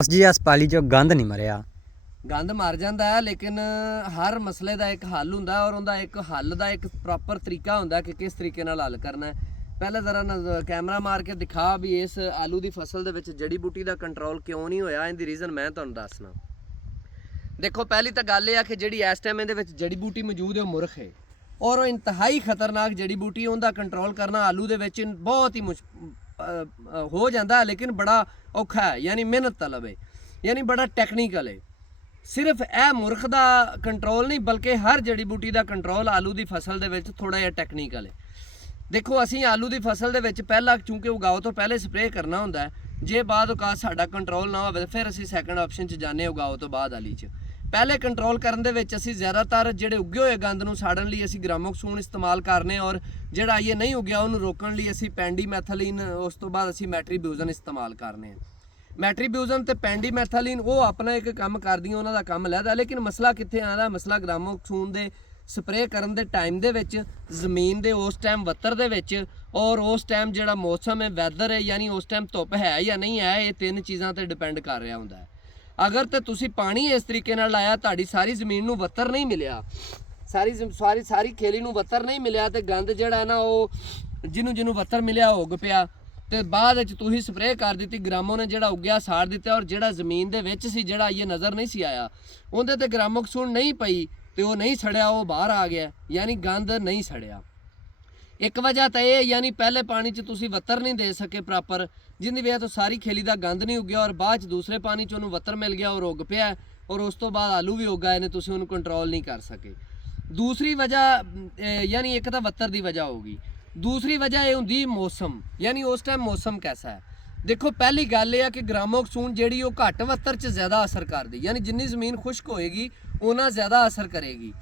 ਜੀ ਹਸਪਤਾਲੀ ਚੋਂ ਗੰਦ ਨਹੀਂ ਮਰਿਆ। ਗੰਦ ਮਰ ਜਾਂਦਾ ਹੈ ਲੇਕਿਨ ਹਰ ਮਸਲੇ ਦਾ ਇੱਕ ਹੱਲ ਹੁੰਦਾ ਔਰ ਉਹਦਾ ਇੱਕ ਹੱਲ ਦਾ ਇੱਕ ਪ੍ਰੋਪਰ ਤਰੀਕਾ ਹੁੰਦਾ ਕਿ ਕਿਸ ਤਰੀਕੇ ਨਾਲ ਹੱਲ ਕਰਨਾ ਹੈ। ਪਹਿਲੇ ਜ਼ਰਾ ਕੈਮਰਾ ਮਾਰ ਕੇ ਦਿਖਾ ਵੀ ਇਸ ਆਲੂ ਦੀ ਫਸਲ ਦੇ ਵਿੱਚ ਜੜੀ ਬੂਟੀ ਦਾ ਕੰਟਰੋਲ ਕਿਉਂ ਨਹੀਂ ਹੋਇਆ। ਇਹਦੀ ਰੀਜ਼ਨ ਮੈਂ ਤੁਹਾਨੂੰ ਦੱਸਣਾ। ਦੇਖੋ ਪਹਿਲੀ ਤਾਂ ਗੱਲ ਇਹ ਆ ਕਿ ਜਿਹੜੀ ਇਸ ਟਾਈਮ ਇਹਦੇ ਵਿੱਚ ਜੜੀ ਬੂਟੀ ਮੌਜੂਦ ਹੈ ਉਹ ਮੁਰਖ ਹੈ ਔਰ ਉਹ ਇੰਤਹਾਈ ਖਤਰਨਾਕ ਜੜੀ ਬੂਟੀ। ਉਹਦਾ ਕੰਟਰੋਲ ਕਰਨਾ ਆਲੂ ਦੇ ਵਿੱਚ ਬਹੁਤ ਹੀ ਹੋ ਜਾਂਦਾ ਲੇਕਿਨ ਬੜਾ ਔਖਾ ਹੈ, ਯਾਨੀ ਮਿਹਨਤ ਤਲਬ ਹੈ, ਯਾਨੀ ਬੜਾ ਟੈਕਨੀਕਲ ਹੈ। ਸਿਰਫ ਇਹ ਮੁਰਖ ਦਾ ਕੰਟਰੋਲ ਨਹੀਂ ਬਲਕਿ ਹਰ ਜੜੀ ਬੂਟੀ ਦਾ ਕੰਟਰੋਲ ਆਲੂ ਦੀ ਫਸਲ ਦੇ ਵਿੱਚ ਥੋੜਾ ਜਿਹਾ ਟੈਕਨੀਕਲ ਹੈ। ਦੇਖੋ ਅਸੀਂ ਆਲੂ ਦੀ ਫਸਲ ਦੇ ਵਿੱਚ ਪਹਿਲਾਂ ਚੂੰਕਿ ਉਗਾਓ ਤੋਂ ਪਹਿਲੇ ਸਪਰੇਅ ਕਰਨਾ ਹੁੰਦਾ ਹੈ। ਜੇ ਬਾਅਦ ਔਕਾਤ ਸਾਡਾ ਕੰਟਰੋਲ ਨਾ ਹੋਵੇ ਫਿਰ ਅਸੀਂ ਸੈਕੰਡ ਆਪਸ਼ਨ 'ਚ ਜਾਂਦੇ ਉਗਾਓ ਤੋਂ ਬਾਅਦ ਆਲੀ 'ਚ। ਪਹਿਲੇ ਕੰਟਰੋਲ ਕਰਨ ਦੇ ਵਿੱਚ ਅਸੀਂ ਜ਼ਿਆਦਾਤਰ ਜਿਹੜੇ ਉੱਗੇ ਹੋਏ ਗੰਦ ਨੂੰ ਸਾੜਨ ਲਈ ਅਸੀਂ ਗ੍ਰਾਮੋਕਸੂਨ ਇਸਤੇਮਾਲ ਕਰਨੇ ਔਰ ਜਿਹੜਾ ਇਹ ਨਹੀਂ ਉੱਗਿਆ ਉਹਨੂੰ ਰੋਕਣ ਲਈ ਅਸੀਂ ਪੈਂਡੀਮੈਥਲੀਨ, ਉਸ ਤੋਂ ਬਾਅਦ ਅਸੀਂ ਮੈਟਰੀਬਿਊਜ਼ਨ ਇਸਤੇਮਾਲ ਕਰਨੇ ਆ। ਮੈਟਰੀਬਿਊਜ਼ਨ ਤੇ ਪੈਂਡੀਮੈਥਲੀਨ ਉਹ ਆਪਣਾ ਇੱਕ ਕੰਮ ਕਰਦੀਆਂ, ਉਹਨਾਂ ਦਾ ਕੰਮ ਲੈਦਾ। ਲੇਕਿਨ ਮਸਲਾ ਕਿੱਥੇ ਆਉਂਦਾ? ਮਸਲਾ ਗ੍ਰਾਮੋਕਸੂਨ ਦੇ ਸਪਰੇਅ ਕਰਨ ਦੇ ਟਾਈਮ ਦੇ ਵਿੱਚ, ਜ਼ਮੀਨ ਦੇ ਉਸ ਟਾਈਮ ਵੱਤਰ ਦੇ ਵਿੱਚ ਔਰ ਉਸ ਟਾਈਮ ਜਿਹੜਾ ਮੌਸਮ ਹੈ, ਵੈਦਰ ਹੈ, ਯਾਨੀ ਉਸ ਟਾਈਮ ਧੁੱਪ ਹੈ ਜਾਂ ਨਹੀਂ ਹੈ, ਇਹ ਤਿੰਨ ਚੀਜ਼ਾਂ ਤੇ ਡਿਪੈਂਡ ਕਰ ਰਿਹਾ ਹੁੰਦਾ ਹੈ। ਅਗਰ ਤੇ ਤੁਸੀਂ ਪਾਣੀ ਇਸ ਤਰੀਕੇ ਨਾਲ ਲਾਇਆ, ਤੁਹਾਡੀ ਸਾਰੀ ਜ਼ਮੀਨ ਨੂੰ ਵੱਤਰ ਨਹੀਂ ਮਿਲਿਆ, ਸਾਰੀ ਖੇਲੀ ਨੂੰ ਵੱਤਰ ਨਹੀਂ ਮਿਲਿਆ ਤੇ ਗੰਦ ਜਿਹੜਾ ਨਾ ਉਹ ਜਿਹਨੂੰ ਵੱਤਰ ਮਿਲਿਆ ਉੱਗ ਪਿਆ ਤੇ ਬਾਅਦ ਵਿੱਚ ਤੁਸੀਂ ਸਪਰੇਅ ਕਰ ਦਿੱਤੀ, ਗ੍ਰਾਮੋ ਨੇ ਜਿਹੜਾ ਉੱਗਿਆ ਸਾੜ ਦਿੱਤਾ ਔਰ ਜਿਹੜਾ ਜ਼ਮੀਨ ਦੇ ਵਿੱਚ ਸੀ ਜਿਹੜਾ ਇਹ ਨਜ਼ਰ ਨਹੀਂ ਸੀ ਆਇਆ ਉਹਦੇ ਤੇ ਗ੍ਰਾਮੋਕਸੂਨ ਨਹੀਂ ਪਈ ਤੇ ਉਹ ਨਹੀਂ ਸੜਿਆ, ਉਹ ਬਾਹਰ ਆ ਗਿਆ, ਯਾਨੀ ਗੰਦ ਨਹੀਂ ਸੜਿਆ। ਇੱਕ ਵਜ੍ਹਾ ਤਾਂ ਇਹ ਯਾਨੀ ਪਹਿਲੇ ਪਾਣੀ 'ਚ ਤੁਸੀਂ ਵੱਤਰ ਨਹੀਂ ਦੇ ਸਕੇ ਪ੍ਰੋਪਰ, ਜਿਹਦੀ ਵਜ੍ਹਾ ਤੋਂ ਸਾਰੀ ਖੇਲੀ ਦਾ ਗੰਦ ਨਹੀਂ ਉੱਗਿਆ ਔਰ ਬਾਅਦ 'ਚ ਦੂਸਰੇ ਪਾਣੀ 'ਚ ਉਹਨੂੰ ਵੱਤਰ ਮਿਲ ਗਿਆ ਔਰ ਉੱਗ ਪਿਆ ਔਰ ਉਸ ਤੋਂ ਬਾਅਦ ਆਲੂ ਵੀ ਉੱਗ ਆਏ ਨੇ, ਤੁਸੀਂ ਉਹਨੂੰ ਕੰਟਰੋਲ ਨਹੀਂ ਕਰ ਸਕੇ। ਦੂਸਰੀ ਵਜ੍ਹਾ ਯਾਨੀ ਇੱਕ ਤਾਂ ਵੱਤਰ ਦੀ ਵਜ੍ਹਾ ਹੋਗੀ, ਦੂਸਰੀ ਵਜ੍ਹਾ ਇਹ ਹੁੰਦੀ ਮੌਸਮ, ਯਾਨੀ ਉਸ ਟਾਈਮ ਮੌਸਮ ਕੈਸਾ ਹੈ। ਦੇਖੋ ਪਹਿਲੀ ਗੱਲ ਇਹ ਆ ਕਿ ਗ੍ਰਾਮੋਕਸੂਨ ਜਿਹੜੀ ਉਹ ਘੱਟ ਵੱਤਰ 'ਚ ਜ਼ਿਆਦਾ ਅਸਰ ਕਰਦੀ, ਯਾਨੀ ਜਿੰਨੀ ਜ਼ਮੀਨ ਖੁਸ਼ਕ ਹੋਏਗੀ ਉਹਨਾਂ ਜ਼ਿਆਦਾ ਅਸਰ ਕਰੇਗੀ।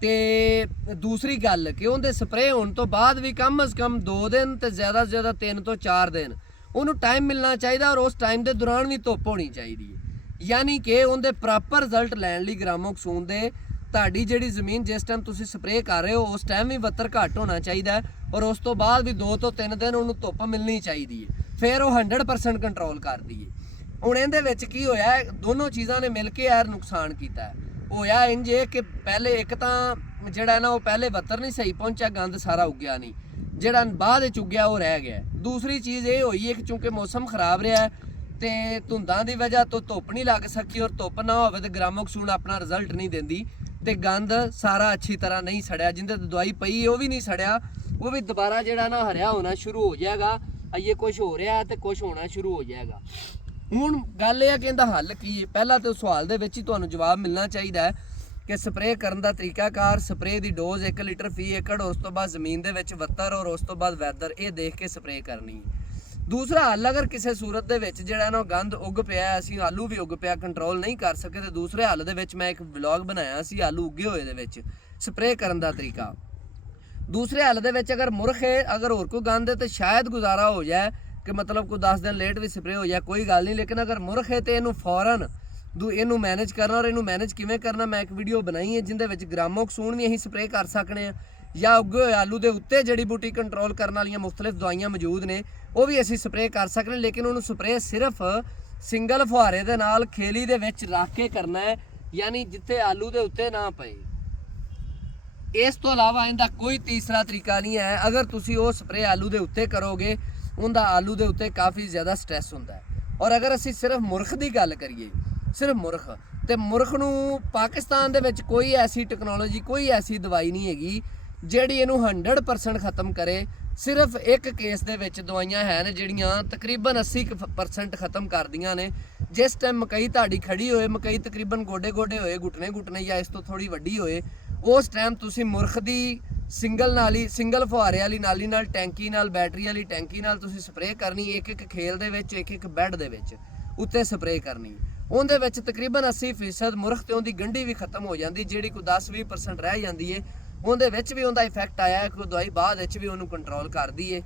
ਤੇ ਦੂਸਰੀ ਗੱਲ ਕਿ ਉਹਦੇ ਸਪਰੇਅ ਹੋਣ ਤੋਂ ਬਾਅਦ ਵੀ ਕਮ ਅਜ਼ ਕਮ 2 ਦਿਨ ਤੇ ਜ਼ਿਆਦਾ ਤੋਂ ਜ਼ਿਆਦਾ 3 ਤੋਂ 4 ਦਿਨ ਉਹਨੂੰ ਟਾਈਮ ਮਿਲਣਾ ਚਾਹੀਦਾ ਔਰ ਉਸ ਟਾਈਮ ਦੇ ਦੌਰਾਨ ਵੀ ਧੁੱਪ ਹੋਣੀ ਚਾਹੀਦੀ ਹੈ। ਯਾਨੀ ਕਿ ਉਹਦੇ ਪ੍ਰੋਪਰ ਰਿਜ਼ਲਟ ਲੈਣ ਲਈ ਗ੍ਰਾਮੋਕਸੂਨ ਦੇ ਤੁਹਾਡੀ ਜਿਹੜੀ ਜ਼ਮੀਨ ਜਿਸ ਟਾਈਮ ਤੁਸੀਂ ਸਪਰੇਅ ਕਰ ਰਹੇ ਹੋ ਉਸ ਟਾਈਮ ਵੀ ਵੱਤਰ ਘੱਟ ਹੋਣਾ ਚਾਹੀਦਾ ਔਰ ਉਸ ਤੋਂ ਬਾਅਦ ਵੀ 2 ਤੋਂ 3 ਦਿਨ ਉਹਨੂੰ ਧੁੱਪ ਮਿਲਣੀ ਚਾਹੀਦੀ ਹੈ, ਫਿਰ ਉਹ 100% ਕੰਟਰੋਲ ਕਰਦੀ ਹੈ। ਹੁਣ ਇਹਦੇ ਵਿੱਚ ਕੀ ਹੋਇਆ, ਦੋਨੋਂ ਚੀਜ਼ਾਂ ਨੇ ਮਿਲ ਕੇ ਯਾਰ ਨੁਕਸਾਨ ਕੀਤਾ ਹੈ। ਹੋਇਆ ਇੰਜ ਇਹ ਕਿ ਪਹਿਲੇ ਇੱਕ ਤਾਂ ਜਿਹੜਾ ਨਾ ਉਹ ਪਹਿਲੇ ਵੱਤਰ ਨਹੀਂ ਸਹੀ ਪਹੁੰਚਿਆ, ਗੰਦ ਸਾਰਾ ਉੱਗਿਆ ਨਹੀਂ, ਜਿਹੜਾ ਬਾਅਦ ਵਿੱਚ ਉੱਗਿਆ ਉਹ ਰਹਿ ਗਿਆ। ਦੂਸਰੀ ਚੀਜ਼ ਇਹ ਹੋਈ ਹੈ ਕਿ ਚੂੰਕਿ ਮੌਸਮ ਖਰਾਬ ਰਿਹਾ ਤੇ ਧੁੰਦਾਂ ਦੀ ਵਜ੍ਹਾ ਤੋਂ ਧੁੱਪ ਨਹੀਂ ਲੱਗ ਸਕੀ ਔਰ ਧੁੱਪ ਨਾ ਹੋਵੇ ਤੇ ਗ੍ਰਾਮੋਕਸੂਨ ਆਪਣਾ ਰਿਜ਼ਲਟ ਨਹੀਂ ਦਿੰਦੀ ਤੇ ਗੰਦ ਸਾਰਾ ਅੱਛੀ ਤਰ੍ਹਾਂ ਨਹੀਂ ਸੜਿਆ, ਜਿੰਦੇ ਤੇ ਦਵਾਈ ਪਈ ਉਹ ਵੀ ਨਹੀਂ ਸੜਿਆ, ਉਹ ਵੀ ਦੁਬਾਰਾ ਜਿਹੜਾ ਨਾ ਹਰਿਆ ਹੋਣਾ ਸ਼ੁਰੂ ਹੋ ਜਾਏਗਾ। ਇਹ ਕੁਝ ਹੋ ਰਿਹਾ ਤੇ ਕੁਝ ਹੋਣਾ ਸ਼ੁਰੂ ਹੋ ਜਾਏਗਾ। ਹੁਣ ਗੱਲ ਇਹ ਆ ਕਿ ਇਹਦਾ ਹੱਲ ਕੀ ਹੈ? ਪਹਿਲਾਂ ਤਾਂ ਸਵਾਲ ਦੇ ਵਿੱਚ ਹੀ ਤੁਹਾਨੂੰ ਜਵਾਬ ਮਿਲਣਾ ਚਾਹੀਦਾ ਹੈ ਕਿ ਸਪਰੇਅ ਕਰਨ ਦਾ ਤਰੀਕਾਕਾਰ, ਸਪਰੇਅ ਦੀ ਡੋਜ਼ 1 ਲੀਟਰ ਫੀ ਏਕੜ, ਉਸ ਤੋਂ ਬਾਅਦ ਜ਼ਮੀਨ ਦੇ ਵਿੱਚ ਵੱਤਰ ਔਰ ਉਸ ਤੋਂ ਬਾਅਦ ਵੈਦਰ, ਇਹ ਦੇਖ ਕੇ ਸਪਰੇਅ ਕਰਨੀ ਹੈ। ਦੂਸਰਾ ਹੱਲ, ਅਗਰ ਕਿਸੇ ਸੂਰਤ ਦੇ ਵਿੱਚ ਜਿਹੜਾ ਨਾ ਗੰਦ ਉੱਗ ਪਿਆ, ਅਸੀਂ ਆਲੂ ਵੀ ਉੱਗ ਪਿਆ, ਕੰਟਰੋਲ ਨਹੀਂ ਕਰ ਸਕੇ ਤੇ ਦੂਸਰੇ ਹੱਲ ਦੇ ਵਿੱਚ ਮੈਂ ਇੱਕ ਵਲੌਗ ਬਣਾਇਆ ਸੀ ਆਲੂ ਉੱਗੇ ਹੋਏ ਦੇ ਵਿੱਚ ਸਪਰੇਅ ਕਰਨ ਦਾ ਤਰੀਕਾ। ਦੂਸਰੇ ਹੱਲ ਦੇ ਵਿੱਚ ਅਗਰ ਮੁਰਖ ਹੈ, ਅਗਰ ਹੋਰ ਕੋਈ ਗੰਦ ਹੈ ਤੇ ਸ਼ਾਇਦ ਗੁਜ਼ਾਰਾ ਹੋ ਜਾਏ ਕਿ ਮਤਲਬ ਕੋਈ 10 ਦਿਨ ਲੇਟ ਵੀ ਸਪਰੇਅ ਹੋ ਜਾਏ, ਕੋਈ ਗੱਲ ਨਹੀਂ। ਲੇਕਿਨ ਅਗਰ ਮੁਰਖ ਹੈ ਤੇ ਇਹਨੂੰ ਫੌਰਨ ਇਹਨੂੰ ਮੈਨੇਜ ਕਰਨਾ ਔਰ ਇਹਨੂੰ ਮੈਨੇਜ ਕਿਵੇਂ ਕਰਨਾ ਮੈਂ ਇੱਕ ਵੀਡੀਓ ਬਣਾਈ ਹੈ ਜਿਹਦੇ ਵਿੱਚ ਗ੍ਰਾਮੋਕਸੂਨ ਵੀ ਅਸੀਂ ਸਪਰੇਅ ਕਰ ਸਕਦੇ ਹਾਂ ਜਾਂ ਉੱਗੇ ਹੋਏ ਆਲੂ ਦੇ ਉੱਤੇ ਜੜੀ ਬੂਟੀ ਕੰਟਰੋਲ ਕਰਨ ਵਾਲੀਆਂ ਮੁਖਤਲਿਫ ਦਵਾਈਆਂ ਮੌਜੂਦ ਨੇ, ਉਹ ਵੀ ਅਸੀਂ ਸਪਰੇਅ ਕਰ ਸਕਦੇ ਹਾਂ। ਲੇਕਿਨ ਉਹਨੂੰ ਸਪਰੇਅ ਸਿਰਫ ਸਿੰਗਲ ਫੁਹਾਰੇ ਦੇ ਨਾਲ ਖੇਲੀ ਦੇ ਵਿੱਚ ਰੱਖ ਕੇ ਕਰਨਾ ਹੈ, ਯਾਨੀ ਜਿੱਥੇ ਆਲੂ ਦੇ ਉੱਤੇ ਨਾ ਪਏ। ਇਸ ਤੋਂ ਇਲਾਵਾ ਇਹਦਾ ਕੋਈ ਤੀਸਰਾ ਤਰੀਕਾ ਨਹੀਂ ਹੈ। ਅਗਰ ਤੁਸੀਂ ਉਹ ਸਪਰੇਅ ਆਲੂ ਦੇ ਉੱਤੇ ਕਰੋਗੇ ਉਹਦਾ ਆਲੂ ਦੇ ਉੱਤੇ ਕਾਫੀ ਜ਼ਿਆਦਾ ਸਟ੍ਰੈਸ ਹੁੰਦਾ ਹੈ। ਔਰ ਅਗਰ ਅਸੀਂ ਸਿਰਫ ਮੁਰਖ ਦੀ ਗੱਲ ਕਰੀਏ, ਸਿਰਫ ਮੁਰਖ, ਤੇ ਮੁਰਖ ਨੂੰ ਪਾਕਿਸਤਾਨ ਦੇ ਵਿੱਚ ਕੋਈ ਐਸੀ ਟੈਕਨੋਲੋਜੀ, ਕੋਈ ਐਸੀ ਦਵਾਈ ਨਹੀਂ ਹੈਗੀ ਜਿਹੜੀ ਇਹਨੂੰ 100% ਖਤਮ ਕਰੇ। ਸਿਰਫ ਇੱਕ ਕੇਸ ਦੇ ਵਿੱਚ ਦਵਾਈਆਂ ਹੈ ਨੇ ਜਿਹੜੀਆਂ ਤਕਰੀਬਨ 80% ਖਤਮ ਕਰਦੀਆਂ ਨੇ। ਜਿਸ ਟਾਈਮ ਮਕਈ ਤੁਹਾਡੀ ਖੜੀ ਹੋਏ, ਮਕਈ ਤਕਰੀਬਨ ਗੋਡੇ ਹੋਏ, ਘੁਟਨੇ ਜਾਂ ਇਸ ਤੋਂ ਥੋੜੀ ਵੱਡੀ ਹੋਏ, ਉਸ ਟਾਈਮ ਤੁਸੀਂ ਮੁਰਖ ਦੀ ਸਿੰਗਲ ਫੁਹਾਰੇ ਵਾਲੀ ਨਾਲੀ ਨਾਲ, ਟੈਂਕੀ ਨਾਲ, ਬੈਟਰੀ ਵਾਲੀ ਟੈਂਕੀ ਨਾਲ ਤੁਸੀਂ ਸਪਰੇਅ ਕਰਨੀ। ਇੱਕ ਖੇਲ ਦੇ ਵਿੱਚ, ਇੱਕ ਬੈੱਡ ਦੇ ਵਿੱਚ ਉੱਤੇ ਸਪਰੇਅ ਕਰਨੀ। ਉਹਦੇ ਵਿੱਚ ਤਕਰੀਬਨ 80% ਮੁਰਖ ਤੇ ਉਹਦੀ ਗੰਢੀ ਵੀ ਖਤਮ ਹੋ ਜਾਂਦੀ, ਜਿਹੜੀ ਕੋਈ 10-20% ਰਹਿ ਜਾਂਦੀ ਹੈ ਉਹਦੇ ਵਿੱਚ ਵੀ ਉਹਦਾ ਇਫੈਕਟ ਆਇਆ, ਕੋਈ ਦਵਾਈ ਬਾਅਦ ਵਿੱਚ ਵੀ ਉਹਨੂੰ ਕੰਟਰੋਲ ਕਰਦੀ ਹੈ।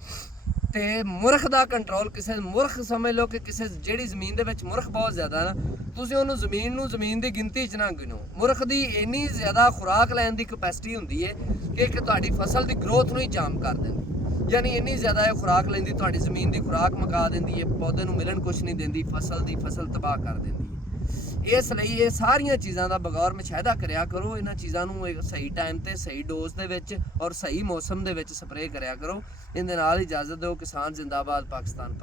ਤੇ ਮੁਰਖ ਦਾ ਕੰਟਰੋਲ, ਕਿਸੇ ਮੁਰਖ ਸਮਝ ਲਓ ਕਿ ਕਿਸੇ ਜਿਹੜੀ ਜ਼ਮੀਨ ਦੇ ਵਿੱਚ ਮੁਰਖ ਬਹੁਤ ਜ਼ਿਆਦਾ ਨਾ, ਤੁਸੀਂ ਉਹਨੂੰ ਜ਼ਮੀਨ ਦੀ ਗਿਣਤੀ 'ਚ ਨਾ ਗਿਣੋ। ਮੁਰਖ ਦੀ ਇੰਨੀ ਜ਼ਿਆਦਾ ਖੁਰਾਕ ਲੈਣ ਦੀ ਕਪੈਸਿਟੀ ਹੁੰਦੀ ਹੈ ਕਿ ਤੁਹਾਡੀ ਫਸਲ ਦੀ ਗਰੋਥ ਨੂੰ ਹੀ ਜਾਮ ਕਰ ਦਿੰਦੀ। ਯਾਨੀ ਇੰਨੀ ਜ਼ਿਆਦਾ ਇਹ ਖੁਰਾਕ ਲੈਂਦੀ, ਤੁਹਾਡੀ ਜ਼ਮੀਨ ਦੀ ਖੁਰਾਕ ਮੁਕਾ ਦਿੰਦੀ ਹੈ, ਪੌਦੇ ਨੂੰ ਮਿਲਣ ਕੁਛ ਨਹੀਂ ਦਿੰਦੀ, ਫਸਲ ਤਬਾਹ ਕਰ ਦਿੰਦੀ ਹੈ। ਇਸ ਲਈ ਇਹ ਸਾਰੀਆਂ ਚੀਜ਼ਾਂ ਦਾ ਬਗੌਰ ਮੁਸ਼ਾਹਿਦਾ ਕਰਿਆ ਕਰੋ। ਇਹਨਾਂ ਚੀਜ਼ਾਂ ਨੂੰ ਇੱਕ ਸਹੀ ਟਾਈਮ ਤੇ ਸਹੀ ਡੋਜ਼ ਦੇ ਵਿੱਚ ਔਰ ਸਹੀ ਮੌਸਮ ਦੇ ਵਿੱਚ ਸਪਰੇਅ ਕਰਿਆ ਕਰੋ। ਇਹਦੇ ਨਾਲ ਇਜਾਜ਼ਤ ਦਿਓ। ਕਿਸਾਨ ਜ਼ਿੰਦਾਬਾਦ, ਪਾਕਿਸਤਾਨ ਭਾਈ।